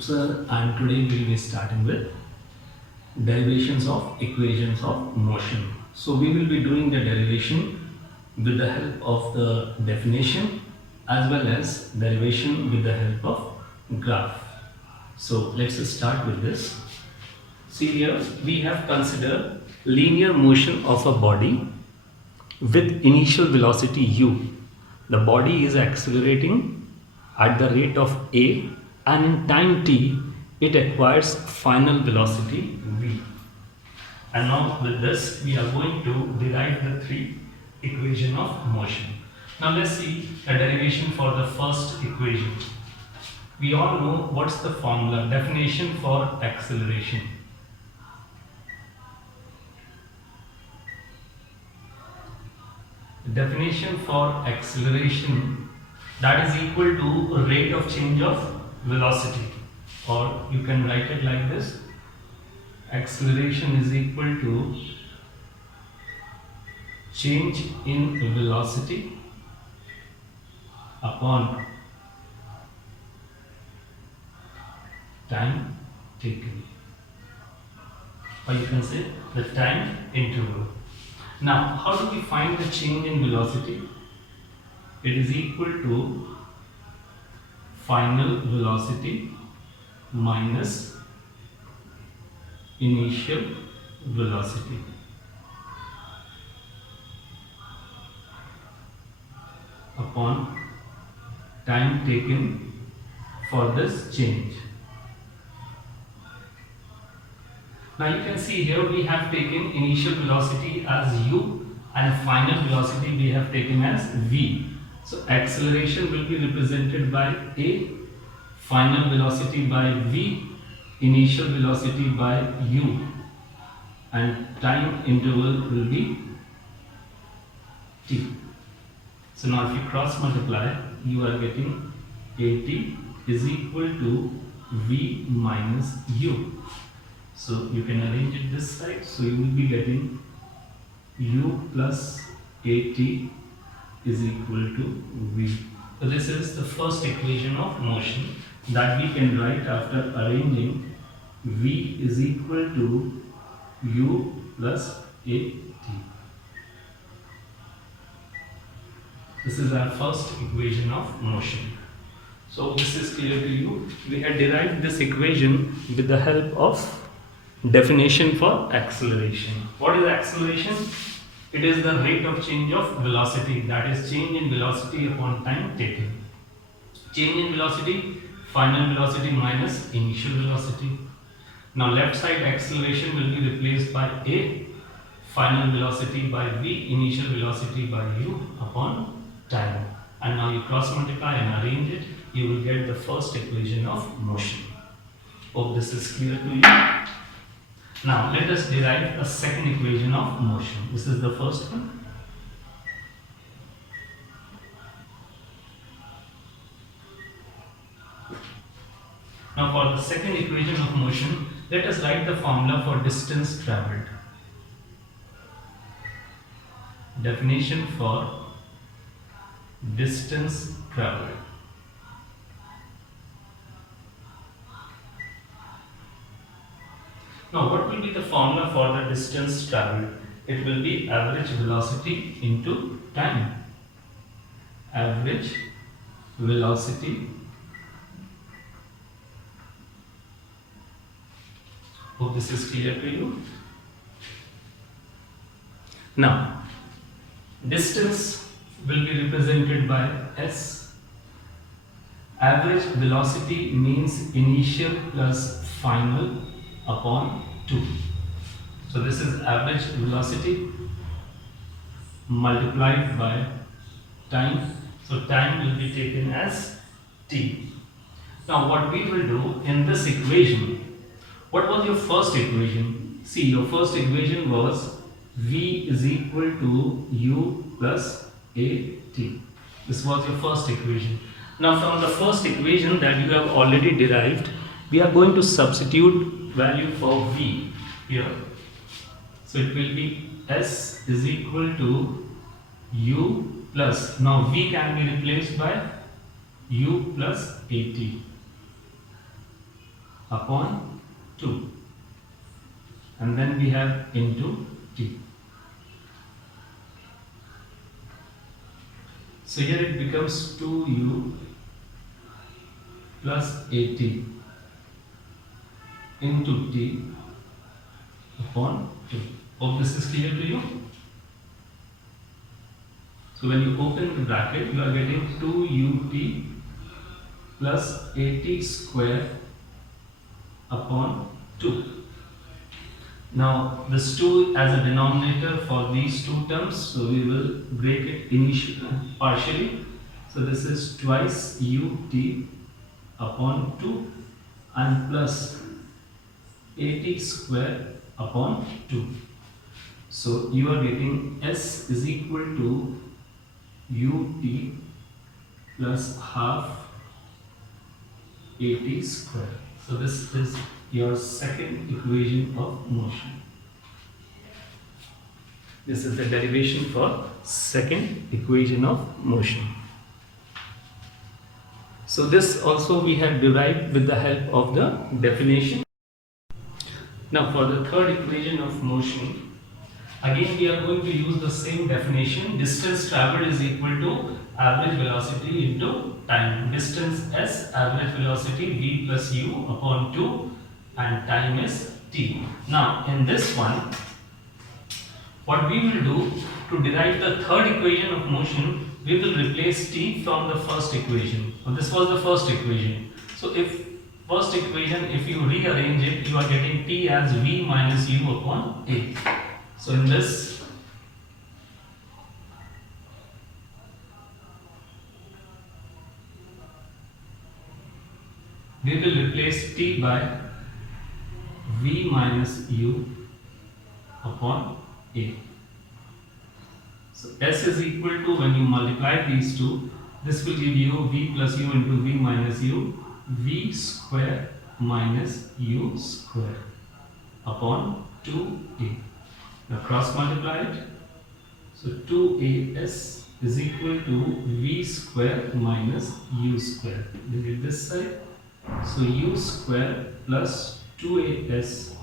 Sir, and today we will be starting with derivations of equations of motion. So we will be doing the derivation with the help of the definition as well as derivation with the help of graph. So let's start with this. See here we have considered linear motion of a body with initial velocity u. The body is accelerating at the rate of a, and in time t it acquires final velocity v. And now with this we are going to derive the three equation of motion. Now let's see a derivation for the first equation. We all know what's the formula, definition for acceleration. Definition for acceleration, that is equal to rate of change of velocity, or you can write it like this: acceleration is equal to change in velocity upon time taken, or you can say the time interval. Now, how do we find the change in velocity? It is equal to final velocity minus initial velocity upon time taken for this change. Now you can see here we have taken initial velocity as u and final velocity we have taken as v. So acceleration will be represented by a, final velocity by v, initial velocity by u, and time interval will be t. So now if you cross multiply, you are getting at is equal to v minus u. So you can arrange it this side. So you will be getting u plus at is equal to v. So this is the first equation of motion that we can write after arranging v is equal to u plus at. This is our first equation of motion. So this is clear to you. We had derived this equation with the help of definition for acceleration. What is acceleration? It is the rate of change of velocity, that is change in velocity upon time taken. Change in velocity, final velocity minus initial velocity. Now left side acceleration will be replaced by a, final velocity by v, initial velocity by u upon time. And now you cross multiply and arrange it, you will get the first equation of motion. Hope this is clear to you. Now let us derive a second equation of motion. This is the first one. Now for the second equation of motion, let us write the formula for distance travelled. Definition for distance travelled. Now what will be the formula for the distance travelled? It will be average velocity into time. Average velocity . Hope this is clear to you. Now distance will be represented by s. Average velocity means initial plus final upon 2. So this is average velocity multiplied by time. So time will be taken as t. Now what we will do in this equation, what was your first equation? See, your first equation was v is equal to u plus at. This was your first equation. Now from the first equation that you have already derived, we are going to substitute value for v here. So it will be s is equal to u plus, now v can be replaced by u plus at. upon 2, and then we have into t. So here it becomes 2u plus at into t upon 2. Hope this is clear to you. So when you open the bracket, you are getting 2ut plus at square upon 2. Now this 2 as a denominator for these two terms, so we will break it partially. So this is twice ut upon 2 and plus at square upon 2. So you are getting s is equal to ut plus half at square. So this is your second equation of motion. This is the derivation for second equation of motion. So this also we have derived with the help of the definition. Now for the third equation of motion, again we are going to use the same definition. Distance traveled is equal to average velocity into time. Distance s, average velocity v plus u upon 2, and time is t. Now in this one, what we will do to derive the third equation of motion, we will replace t from the first equation. So this was the first equation. So if first equation, if you rearrange it, you are getting t as v minus u upon a. So in this, we will replace t by v minus u upon a. So s is equal to, when you multiply these two, this will give you v plus u into v minus u, v square minus u square upon 2a. Now cross multiply it. So 2as is equal to v square minus u square. Look at this side. So u square plus 2as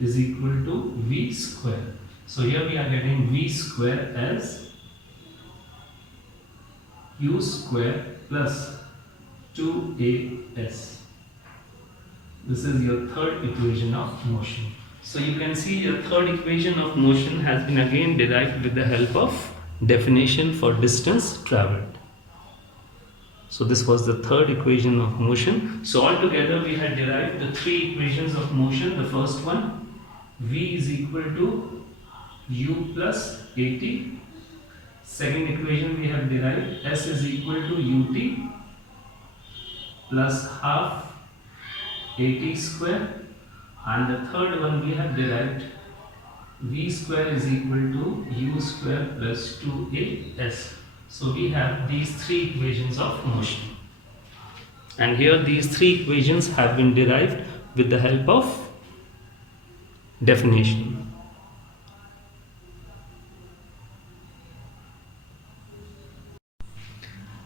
is equal to v square. So here we are getting v square as u square plus 2as. This is your third equation of motion. So you can see your third equation of motion has been again derived with the help of definition for distance traveled. So this was the third equation of motion. So altogether we had derived the three equations of motion. The first one, v is equal to u plus at. Second equation we have derived, s is equal to ut plus half at square. And the third one we have derived, v square is equal to u square plus 2as. So we have these three equations of motion. And here these three equations have been derived with the help of definition.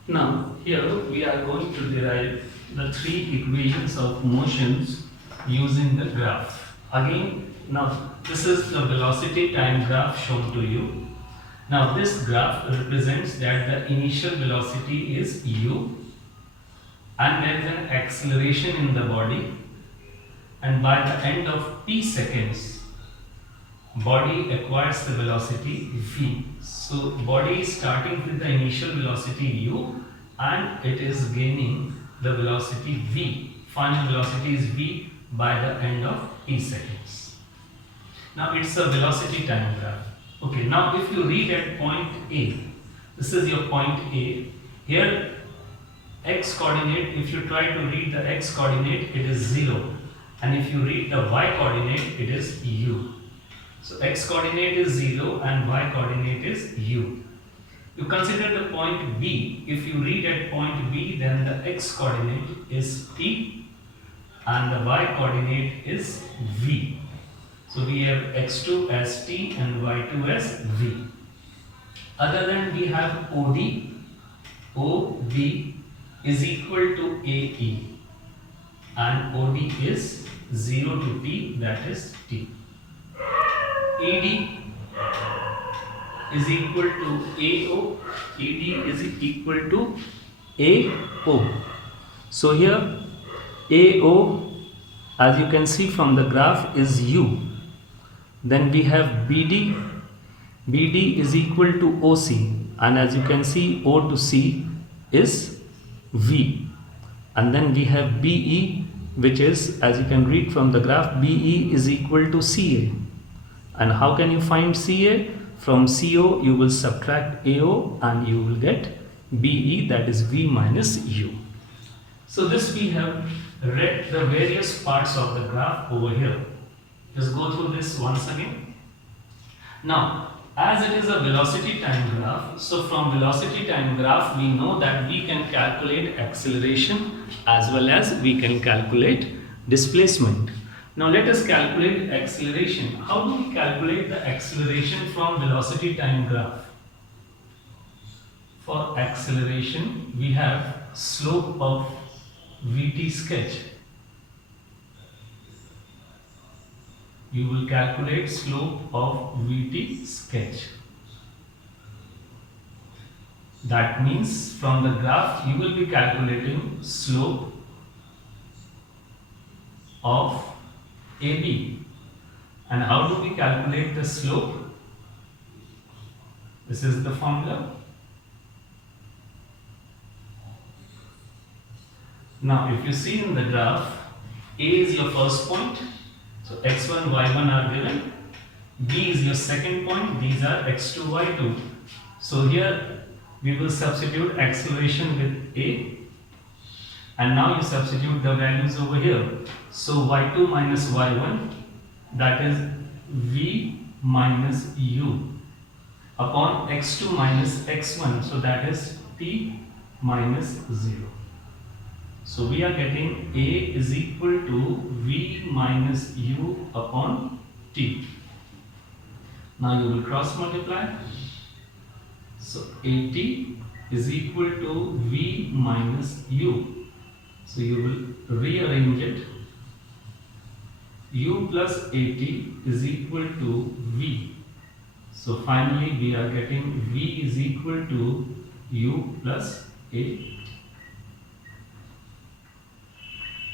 Now here we are going to derive the three equations of motions using the graph. Again, now this is the velocity time graph shown to you. Now this graph represents that the initial velocity is u and there is an acceleration in the body, and by the end of t seconds body acquires the velocity v. So body is starting with the initial velocity u and it is gaining the velocity v. Final velocity is v by the end of t seconds. Now it's a velocity time graph. Okay, now if you read at point A, this is your point A. Here x coordinate, if you try to read the x coordinate, it is 0, and if you read the y coordinate, it is u. So x coordinate is 0 and y coordinate is u. You consider the point B. If you read at point B, then the x coordinate is t and the y coordinate is v. So we have x2 as t and y2 as v. Other than we have OD, OB is equal to AE. and OD is 0 to T, that is T. ED is equal to AO, ED is equal to AO. So here AO, as you can see from the graph, is U. Then we have BD, BD is equal to OC, and as you can see O to C is V. And then we have BE, which is, as you can read from the graph, BE is equal to CA. And how can you find CA? From CO you will subtract AO and you will get BE, that is V minus U. So this we have read the various parts of the graph over here. Just go through this once again. Now, as it is a velocity time graph, so from velocity time graph we know that we can calculate acceleration as well as we can calculate displacement. Now let us calculate acceleration. How do we calculate the acceleration from velocity time graph? For acceleration we have slope of Vt sketch. You will calculate slope of Vt sketch. That means from the graph you will be calculating slope of AB. And how do we calculate the slope? This is the formula. Now if you see in the graph, A is your first point, so x1, y1 are given. B is your second point, these are x2, y2. So here we will substitute acceleration with A, and now you substitute the values over here. So y2 minus y1, that is V minus U upon x2 minus x1, so that is T minus 0. So we are getting A is equal to V minus U upon T. Now you will cross multiply. So AT is equal to V minus U. So you will rearrange it. U plus AT is equal to V. So finally we are getting V is equal to U plus AT.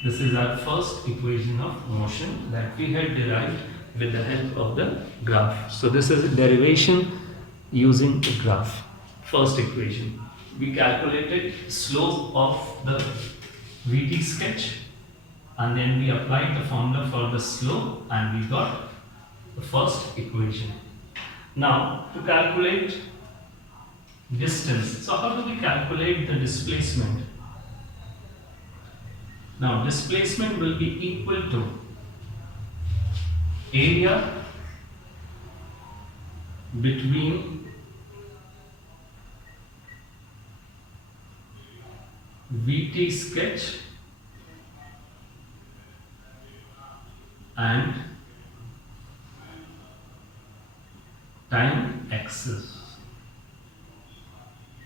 This is our first equation of motion that we had derived with the help of the graph. So this is derivation using the graph. First equation. We calculated slope of the Vt sketch, and then we applied the formula for the slope and we got the first equation. Now to calculate distance. So how do we calculate the displacement? Now displacement will be equal to area between Vt sketch and time axis.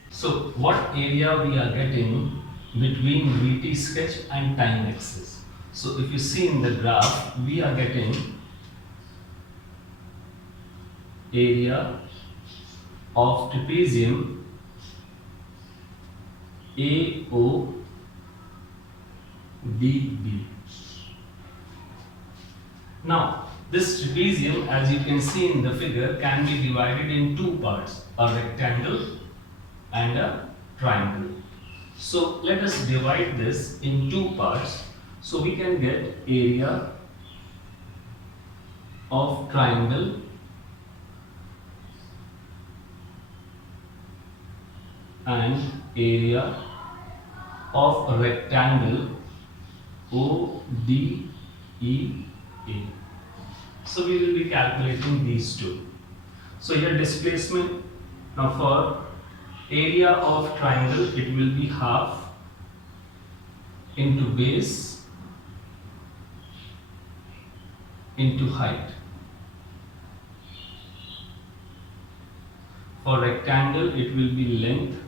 So what area we are getting between Vt sketch and time axis? So if you see in the graph, we are getting area of trapezium AODB. Now this trapezium, as you can see in the figure, can be divided in two parts, a rectangle and a triangle. So let us divide this in two parts so we can get area of triangle and area of a rectangle ODEA. So we will be calculating these two. So here displacement, now for area of triangle it will be half into base into height. For rectangle it will be length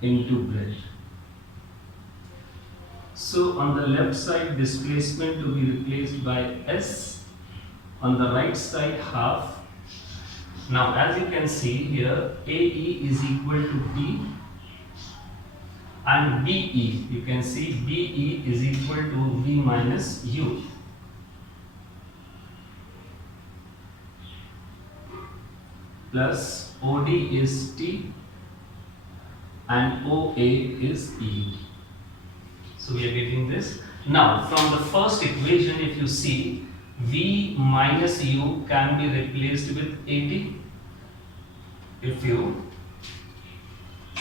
into breadth. So on the left side, displacement to be replaced by s, on the right side half. Now as you can see here, AE is equal to T, and BE, you can see BE is equal to V minus U. Plus OD is T and OA is E. So we are getting this. Now from the first equation, if you see, V minus U can be replaced with AT. If you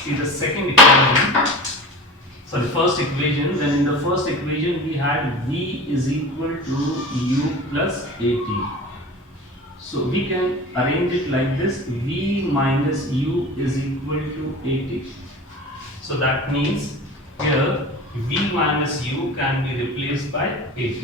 see the second equation, so the first equation, then in the first equation we had V is equal to U plus AT. So we can arrange it like this: V minus U is equal to AT. So that means here V minus U can be replaced by AT.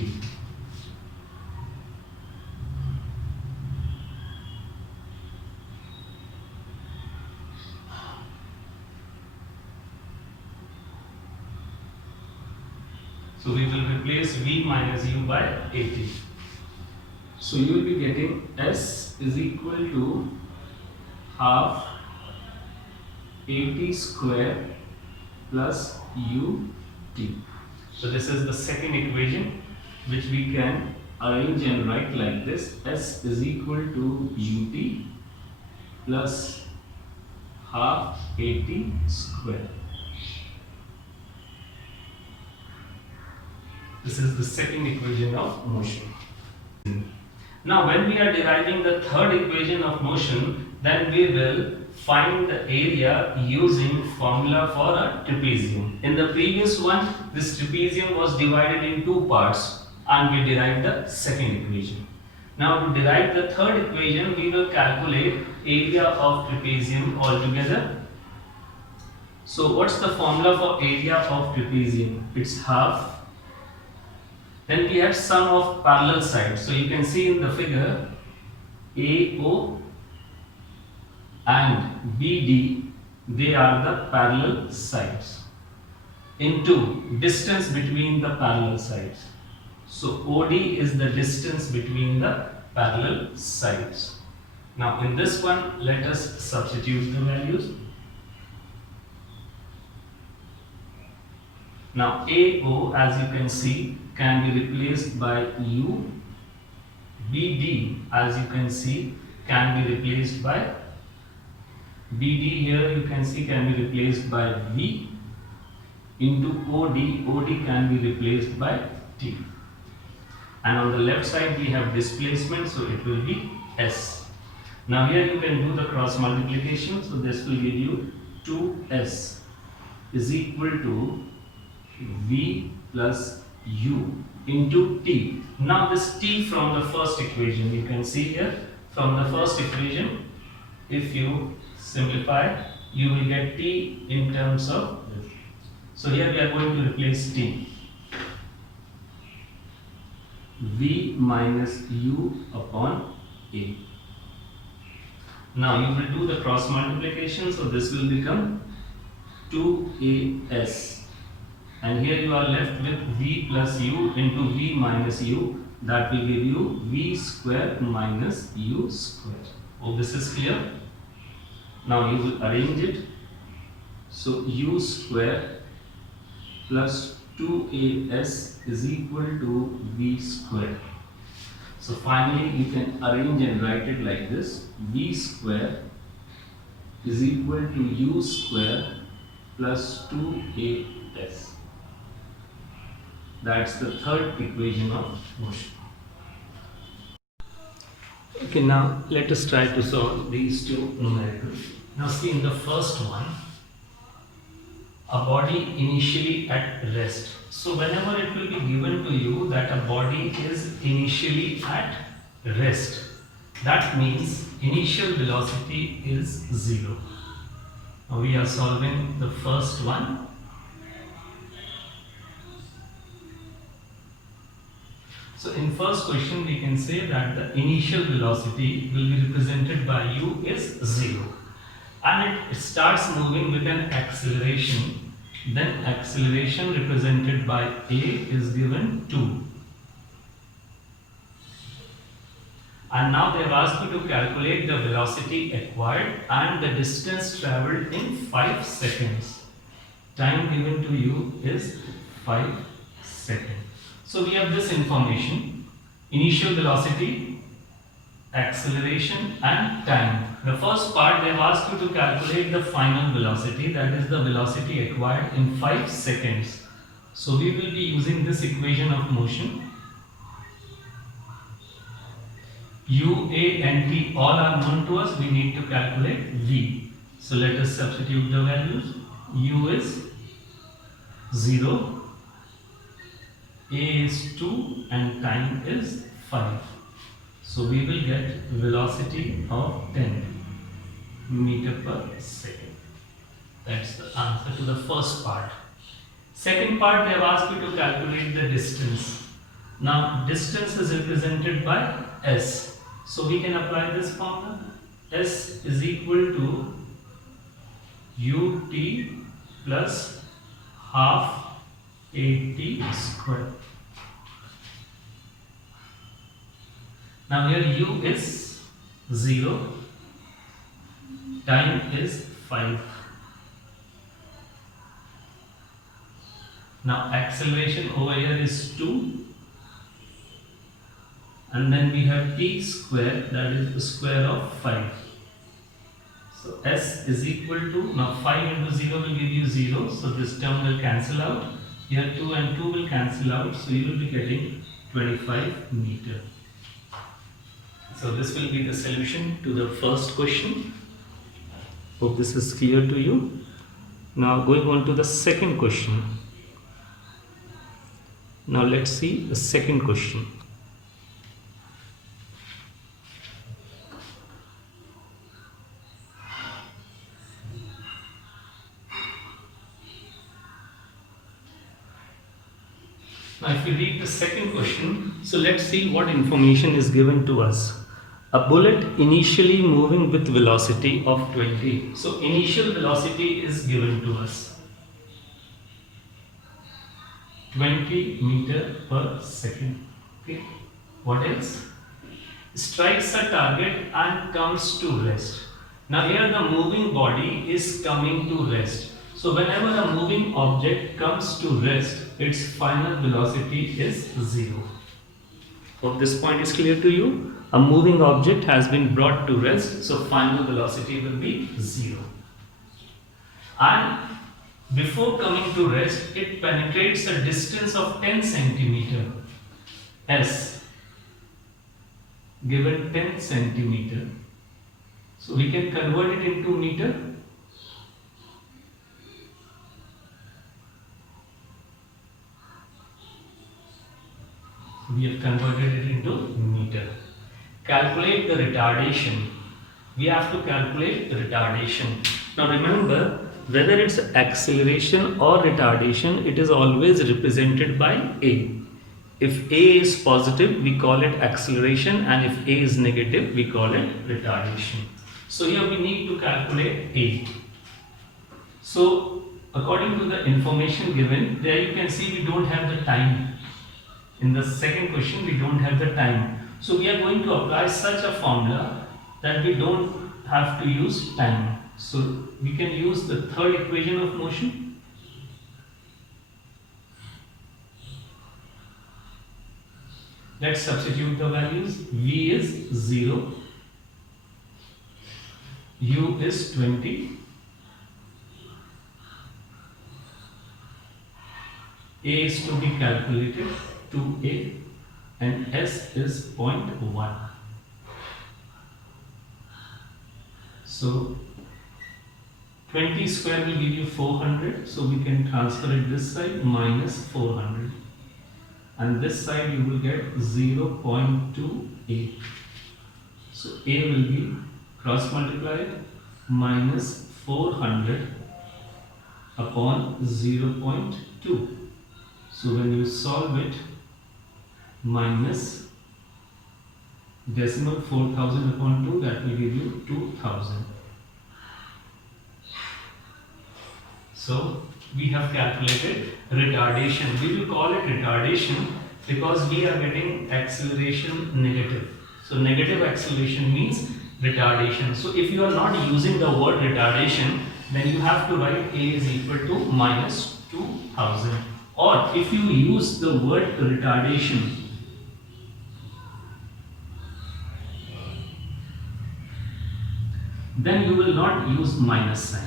So we will replace V minus U by AT. So you will be getting S is equal to half AT square plus UT. So this is the second equation, which we can arrange and write like this: S is equal to UT plus half AT square. This is the second equation of motion. Now when we are deriving the third equation of motion, then we will find the area using formula for a trapezium. In the previous one, this trapezium was divided in two parts and we derived the second equation. Now to derive the third equation, we will calculate area of trapezium altogether. So what's the formula for area of trapezium? It's half. Then we have sum of parallel sides. So you can see in the figure, AO and BD, they are the parallel sides, into distance between the parallel sides. So OD is the distance between the parallel sides. Now in this one, let us substitute the values. Now AO, as you can see, can be replaced by U. BD, as you can see, can be replaced by BD. Here you can see can be replaced by V into OD. OD can be replaced by T. And on the left side we have displacement, so it will be S. Now here you can do the cross multiplication. So this will give you 2S is equal to V plus U into T. Now this T from the first equation, you can see here from the first equation, if you simplify, you will get T in terms of this. So here we are going to replace T. V minus U upon A. Now you will do the cross multiplication, so this will become 2AS. And here you are left with V plus U into V minus U. That will give you V square minus U square. Oh, this is clear. Now you will arrange it. So U square plus 2AS is equal to V square. So finally you can arrange and write it like this: V square is equal to U square plus 2AS. That's the third equation of motion. Okay, now let us try to solve these two numericals. Now see, in the first one, a body initially at rest. So whenever it will be given to you that a body is initially at rest, that means initial velocity is 0. Now we are solving the first one. So in first question we can say that the initial velocity will be represented by U is 0, and it starts moving with an acceleration Then acceleration represented by A is given 2. And now they have asked you to calculate the velocity acquired and the distance traveled in 5 seconds. Time given to you is 5 seconds. So we have this information: initial velocity, acceleration and time. The first part, they have asked you to calculate the final velocity, that is the velocity acquired in 5 seconds. So we will be using this equation of motion. U, A and T all are known to us. We need to calculate V. So let us substitute the values. U is 0, A is 2 and time is 5. So we will get velocity of 10 meter per second. That's the answer to the first part. Second part, they have asked you to calculate the distance. Now distance is represented by S. So we can apply this formula. S is equal to ut plus half at square. Now here u is 0, time is 5. Now acceleration over here is 2. And then we have t square, that is the square of 5. So s is equal to, now 5 into 0 will give you 0, so this term will cancel out. Here 2 and 2 will cancel out, so you will be getting 25 meter. So this will be the solution to the first question. Hope this is clear to you. Now going on to the second question. Now let's see the second question. Now if we read the second question, so let's see what information is given to us. A bullet initially moving with velocity of 20. So initial velocity is given to us. 20 meter per second. Okay. What else? Strikes a target and comes to rest. Now here the moving body is coming to rest. So whenever a moving object comes to rest, its final velocity is 0. Hope this point is clear to you. A moving object has been brought to rest, so final velocity will be 0. And before coming to rest, it penetrates a distance of 10 centimeter. S given 10 centimeter. So we can convert it into meter. We have converted it into meter. Calculate the retardation. We have to calculate the retardation. Now remember, whether it's acceleration or retardation, it is always represented by A. If A is positive, we call it acceleration, and if A is negative, we call it retardation. So here we need to calculate A. So according to the information given, there you can see we don't have the time. In the second question, we don't have the time. So we are going to apply such a formula that we don't have to use time. So we can use the third equation of motion. Let's substitute the values. V is 0, U is 20, A is to be calculated, 2A, and S is 0.1. So 20 square will give you 400, so we can transfer it this side, minus 400. And this side you will get 0.28. So A will be cross multiplied, minus 400 upon 0.2. So when you solve it, minus decimal 4000 upon 2, that will give you 2000. So we have calculated retardation. We will call it retardation because we are getting acceleration negative. So negative acceleration means retardation. So if you are not using the word retardation, then you have to write A is equal to minus 2000. Or if you use the word retardation, then you will not use minus sign.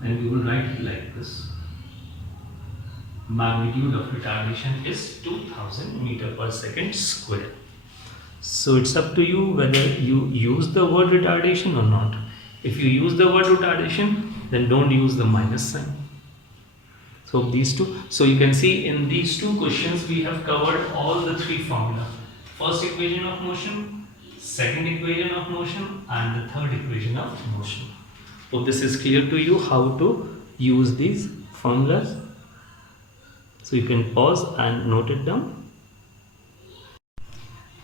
Then you will write it like this. Magnitude of retardation is 2000 meter per second square. So it's up to you whether you use the word retardation or not. If you use the word retardation, then don't use the minus sign. So these two. So you can see in these two questions we have covered all the three formula. First equation of motion, second equation of motion, and the third equation of motion. So this is clear to you how to use these formulas. So you can pause and note it down.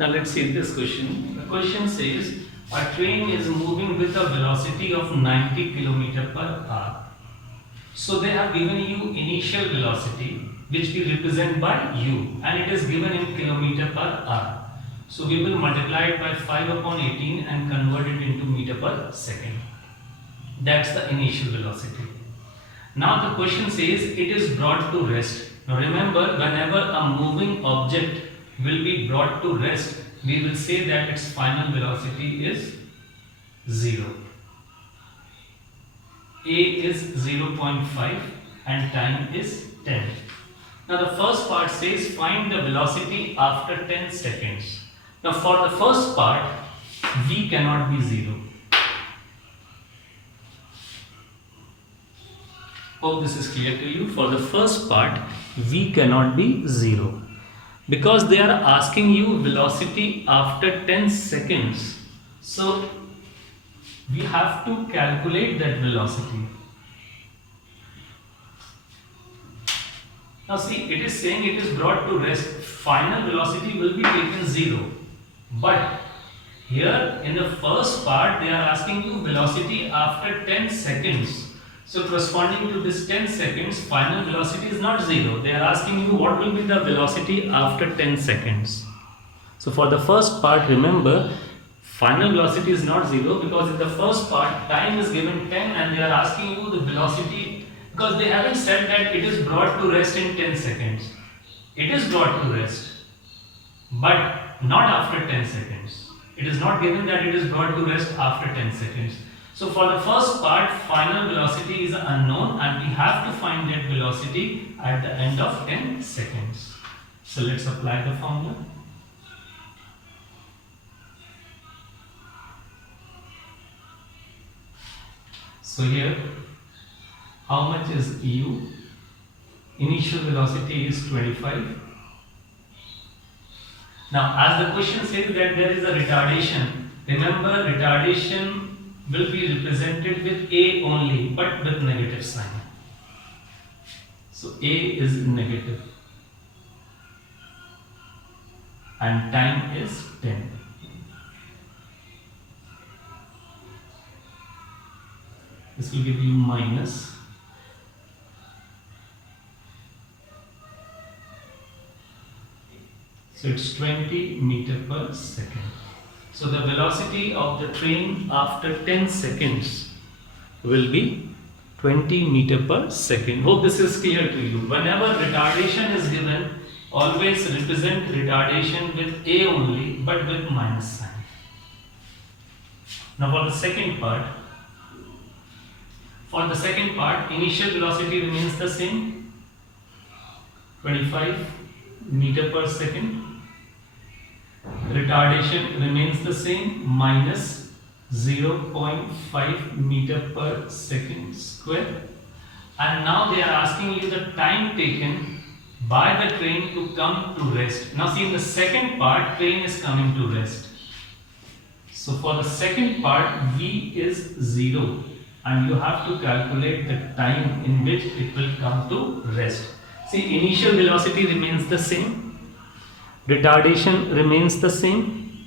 Now let's see this question. The question says a train is moving with a velocity of 90 km per hour. So they have given you initial velocity which we represent by u, and it is given in kilometer per hour. So we will multiply it by 5 upon 18 and convert it into meter per second. That's the initial velocity. Now the question says it is brought to rest. Now remember, whenever a moving object will be brought to rest, we will say that its final velocity is 0. A is 0.5 and time is 10. Now the first part says find the velocity after 10 seconds. Now for the first part, v cannot be 0. Hope this is clear to you. For the first part, v cannot be 0 because they are asking you velocity after 10 seconds. So we have to calculate that velocity. Now see, it is saying it is brought to rest. Final velocity will be taken 0. But here in the first part, they are asking you velocity after 10 seconds. So corresponding to this 10 seconds, final velocity is not 0. They are asking you what will be the velocity after 10 seconds. So for the first part, remember, final velocity is not 0 because in the first part, time is given 10 and they are asking you the velocity because they haven't said that it is brought to rest in 10 seconds. It is brought to rest, but not after 10 seconds. It is not given that it is brought to rest after 10 seconds. So for the first part, final velocity is unknown and we have to find that velocity at the end of 10 seconds. So let's apply the formula. So here, how much is u? Initial velocity is 25. Now as the question says that there is a retardation, remember retardation will be represented with A only but with negative sign. So A is negative and time is 10. This will give you minus . So it's 20 meter per second. So the velocity of the train after 10 seconds will be 20 meter per second. Hope this is clear to you. Whenever retardation is given, always represent retardation with A only but with minus sign. Now for the second part, initial velocity remains the same, 25 meter per second. Retardation remains the same, minus 0.5 meter per second square. And now they are asking you the time taken by the train to come to rest. Now see, in the second part, train is coming to rest. So for the second part, v is 0 and you have to calculate the time in which it will come to rest. See, initial velocity remains the same, retardation remains the same,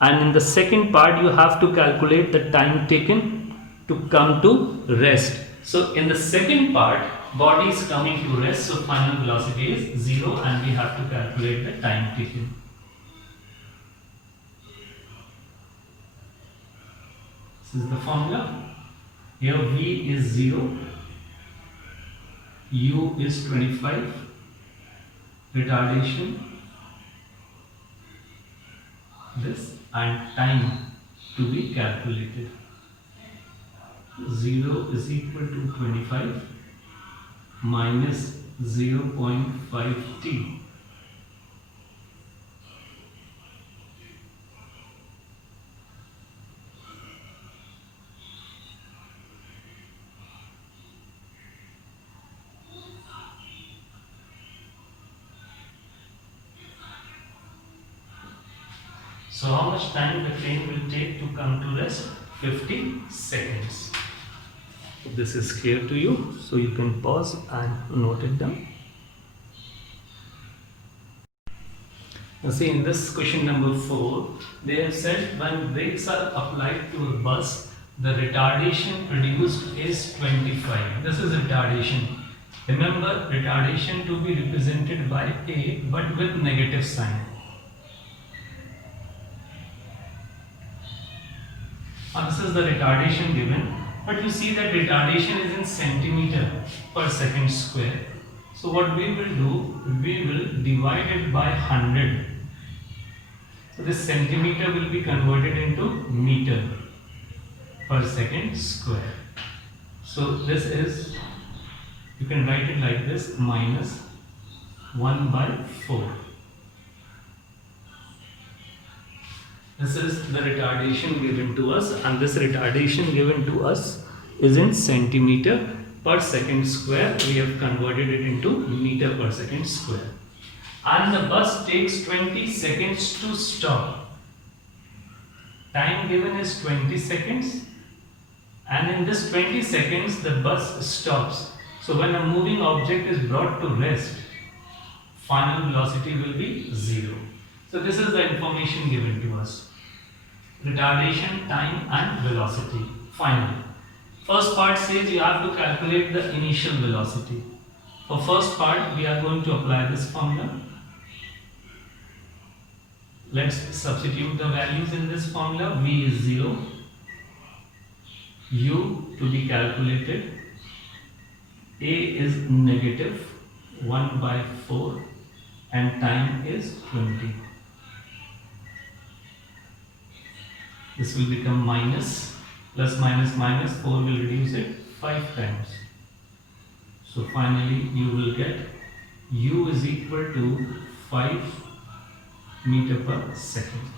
and in the second part you have to calculate the time taken to come to rest. So in the second part, Body is coming to rest, so final velocity is 0 and we have to calculate the time taken. This is the formula. Here V is 0, U is 25, retardation, this, and time to be calculated. 0 is equal to 25 minus 0.5 t. So how much time the train will take to come to rest? 50 seconds. This is clear to you, so you can pause and note it down. Now see, in this question number 4, they have said when brakes are applied to a bus, the retardation produced is 25. This is retardation. Remember, retardation to be represented by A but with negative sign. Now this is the retardation given, but you see that retardation is in centimeter per second square. So what we will do, we will divide it by 100. So this centimeter will be converted into meter per second square. So this is, you can write it like this, minus 1 by 4. This is the retardation given to us, and this retardation given to us is in centimeter per second square. We have converted it into meter per second square. And the bus takes 20 seconds to stop. Time given is 20 seconds, and in this 20 seconds the bus stops. So when a moving object is brought to rest, final velocity will be 0. So this is the information given to us. Retardation, time and velocity. Final. First part says you have to calculate the initial velocity. For first part, we are going to apply this formula. Let's substitute the values in this formula. V is 0. U to be calculated. A is negative 1 by 4 and time is 20. This will become minus, plus minus minus 4 will reduce it 5 times. So finally you will get U is equal to 5 meter per second.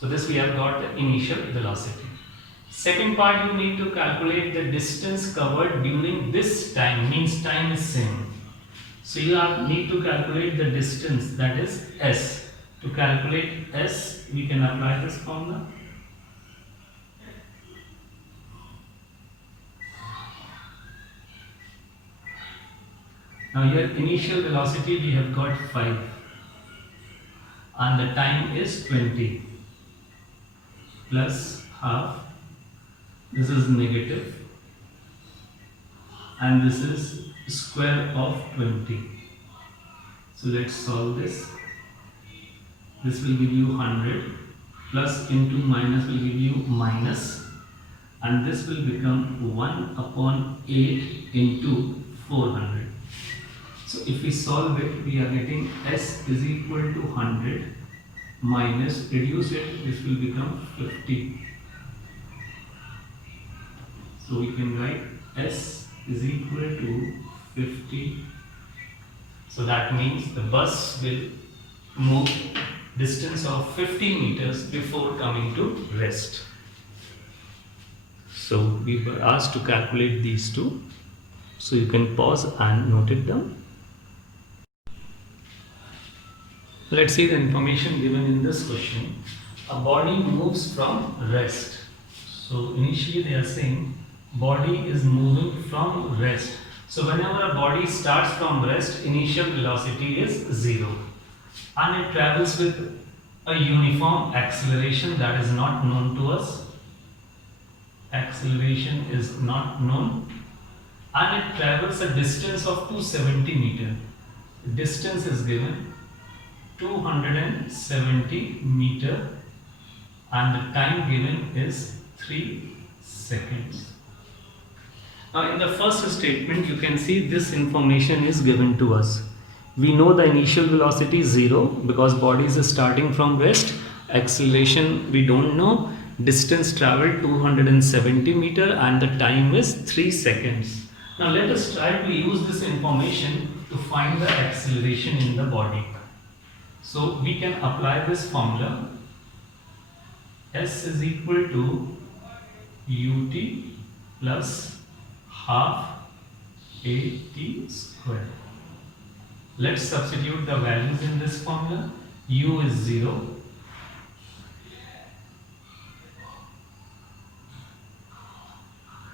So this we have got the initial velocity. Second part, you need to calculate the distance covered during this time, means time is same. So you need to calculate the distance, that is S. To calculate S, we can apply this formula. Now here initial velocity we have got 5 and the time is 20 plus half, this is negative and this is square of 20. So let's solve this. This will give you 100, plus into minus will give you minus, and this will become 1 upon 8 into 400. So if we solve it, we are getting S is equal to 100 minus, reduce it, this will become 50. So we can write S is equal to 50. So that means the bus will move distance of 50 meters before coming to rest. So we were asked to calculate these two. So you can pause and note it down. Let's see the information given in this question. A body moves from rest. So initially they are saying body is moving from rest. So whenever a body starts from rest, initial velocity is 0. And it travels with a uniform acceleration that is not known to us. Acceleration is not known. and it travels a distance of 270 meter. Distance is given 270 meter and the time given is 3 seconds. Now in the first statement you can see this information is given to us. We know the initial velocity is 0 because body is starting from rest. Acceleration we don't know. Distance traveled 270 meter and the time is 3 seconds. Now let us try to use this information to find the acceleration in the body. So we can apply this formula. S is equal to ut plus half at square. Let's substitute the values in this formula. U is 0.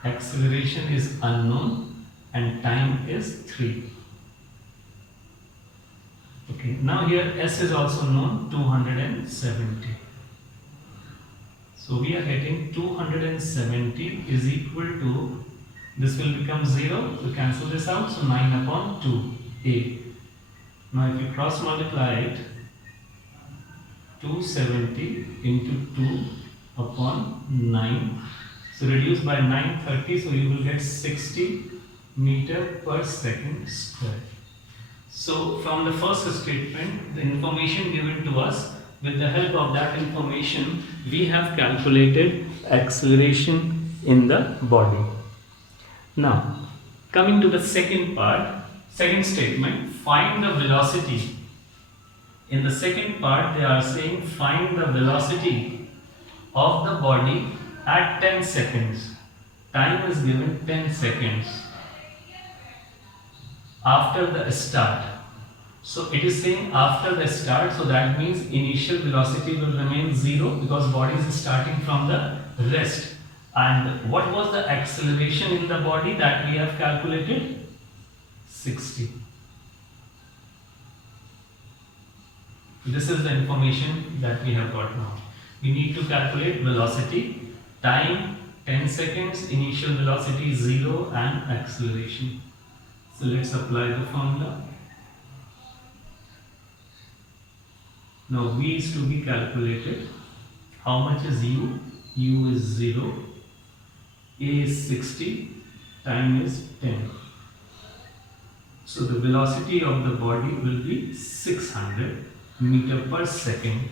Acceleration is unknown and time is 3. Okay, now here S is also known, 270. So we are getting 270 is equal to, this will become 0, so cancel this out, so 9 upon 2a. Now if you cross multiply it, 270 into 2 upon 9, so reduce by 930, so you will get 60 meter per second square. So from the first statement, the information given to us, with the help of that information, we have calculated acceleration in the body. Now, coming to the second part, second statement, find the velocity. In the second part, they are saying find the velocity of the body at 10 seconds. Time is given 10 seconds after the start. So it is saying after the start, so that means initial velocity will remain 0 because body is starting from the rest. And what was the acceleration in the body that we have calculated? 60. This is the information that we have got now. We need to calculate velocity, time 10 seconds, initial velocity 0 and acceleration. So let's apply the formula. Now V is to be calculated. How much is U? U is 0, A is 60, time is 10. So the velocity of the body will be 600 meter per second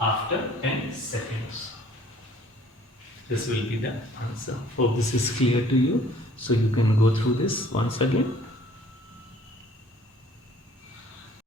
after 10 seconds. This will be the answer. Hope this is clear to you. So you can go through this once again.